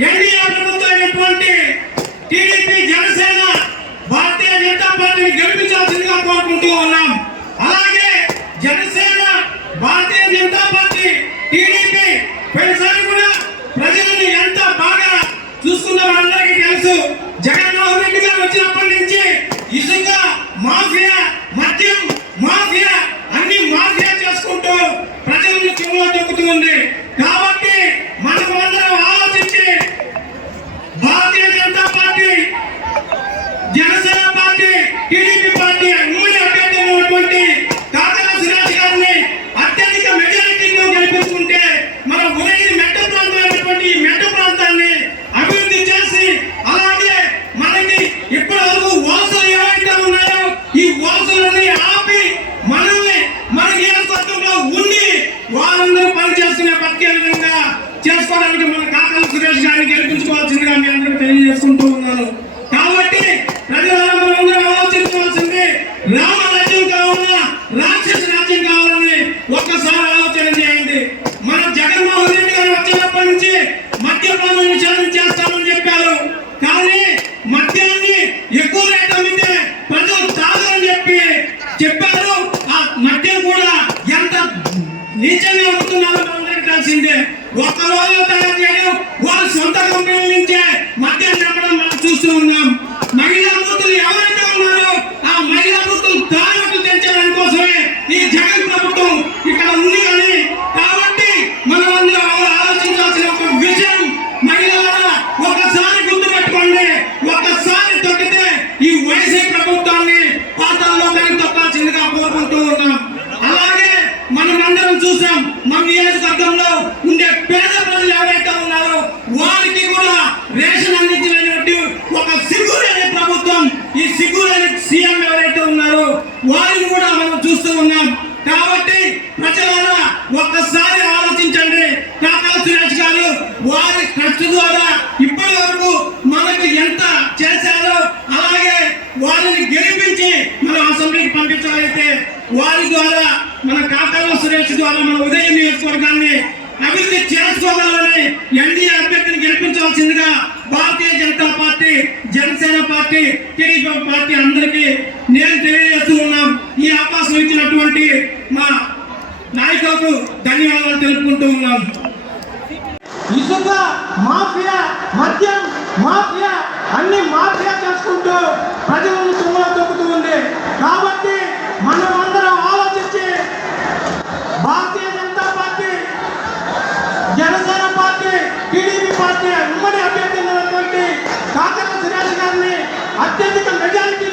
NDA ప్రభుత్వం అయినటువంటి TDP Janasena Bharatiya Janata పార్టీని గెలిపించాల్సిందిగా కోరుకుంటూ ఉన్నాం అలాగే జనసేన భారతీయ జనతా పార్టీ టీడీపీ పోయినసారి కూడా ప్రజలను ఎంత బాగా చూసుకున్న వాళ్ళందరికీ తెలుసు జగన్మోహన్ రెడ్డి గారు వచ్చినప్పటి నుంచి ఇసుక మాఫియా మద్యం మాఫియా అన్ని మాఫియా చేసుకుంటూ ప్రజలను చెవులో తొక్కుతూ ఉంది కాబట్టి మనం అందరం ఆలోచించి Bharatiya Janata party Janasena party TDP party ఉమ్మడి అభ్యర్థి ఉన్నటువంటి కాకర సురేష్ గారిని అత్యధిక మెజారిటీతో గెలిపించుకుంటే మన ఉదయం మెట్ట ప్రాంతమైనటువంటి ఈ మెట్ట ప్రాంతాన్ని అభివృద్ధి చేసి అలాగే మనకి ఇప్పటి వరకు వాసులు ఏవైతే ఉన్నాయో ఈ వాసులని ఆపి మనల్ని మన నియోజకవర్గంలో ఉండి వారందరూ పనిచేస్తున్న బతికే విధంగా చేసుకోవడానికి మన కాకల సురేష్ గారిని గెలిపించుకోవాల్సిందిగా మీ అందరూ తెలియజేసుకుంటూ ఉన్నాను. కాబట్టి ప్రజలందరూ అందరూ ఆలోచించవలసింది రామ రాజ్యం కావాలా రాక్షస రాజ్యం కావాలని ఒక్కసారి ఆలోచన చేయండి. మన జగన్మోహన్ రెడ్డి గారు వచ్చినప్పటి నుంచి మద్యపాన విషయాన్ని చేస్తామని చెప్పారు. కానీ మద్యాన్ని ఎక్కువ రేట్ అమ్మితే ప్రజలు తాగని చెప్పి చెప్పారు. నీచంగా అమ్ముతున్నారో మనందరికీ తెలిసిందే. ఒక్క రోజు తయారు చేయడం వాళ్ళ సొంత కంపెనీల నుంచే మద్యాన్ని అమ్మడం మనం చూస్తూ ఉన్నాం మహిళా బూతులు ఎవరైతే ఉన్నారో ఆ మహిళా బూతులు తాగట్లు తెచ్చడానికి కోసమే ఈ జగన్ ప్రభుత్వం ఇక్కడ ఉంది కానీ కాబట్టి మనం అందరం ఆలోచించాల్సిన ఒక విషయం మహిళల ఒకసారి గుర్తుపెట్టుకోండి ఒకసారి తొక్కితే ఈ వైసీ ప్రభుత్వాన్ని పాతాల్లో కానీ తొక్కాల్సిందిగా కోరుకుంటూ ఉన్నాం అలాగే మనం అందరం చూసాం మన నియోజకవర్గంలో ఉండే పేద ప్రజలు ఎవరైతే ఉన్నారో వారికి కూడా రేషన్ అందించినటువంటి ఒక సిగ్గులేని ప్రభుత్వం ఈ సిగ్గులేని సీఎం ఎవరైతే ఉన్నారో వారిని కూడా మనం చూస్తూ ఉన్నాం. కాబట్టి ప్రజలారా ఒక్కసారి ఆలోచించండి. కాకా సురేష్ గారు వారి ఖర్చు ద్వారా ఇప్పటి వరకు మనకు ఎంత చేశారో అలాగే వారిని గెలిపించి మనం అసెంబ్లీకి పంపించాలైతే వారి ద్వారా మన కాకాల సురేష్ ద్వారా మన ఉదయం నియోజకవర్గాన్ని అభివృద్ధి చేసుకోగలని ఎన్డీఏ అభ్యర్థిని గెలిపించవలసిందిగా Bharatiya Janata party Janasena party TDP party అందరికీ నేను తెలియజేస్తూ ఉన్నాం. ఈ అవకాశం ఇచ్చినటువంటి మా నాయకులకు ధన్యవాదాలు తెలుపుకుంటూ ఉన్నాం. ఇసుక మాఫియా మద్యం మాఫియా అన్ని మాఫియా చేసుకుంటూ ప్రజలను తుమ్మలో తొక్కుతూ ఉంది. కాబట్టి మనం అందరం ఆలోచించి Bharatiya Janata party Janasena party TDP party ఉమ్మడి అభ్యర్థి ఉన్నటువంటి కాకర గారిని అత్యధిక మెజారిటీ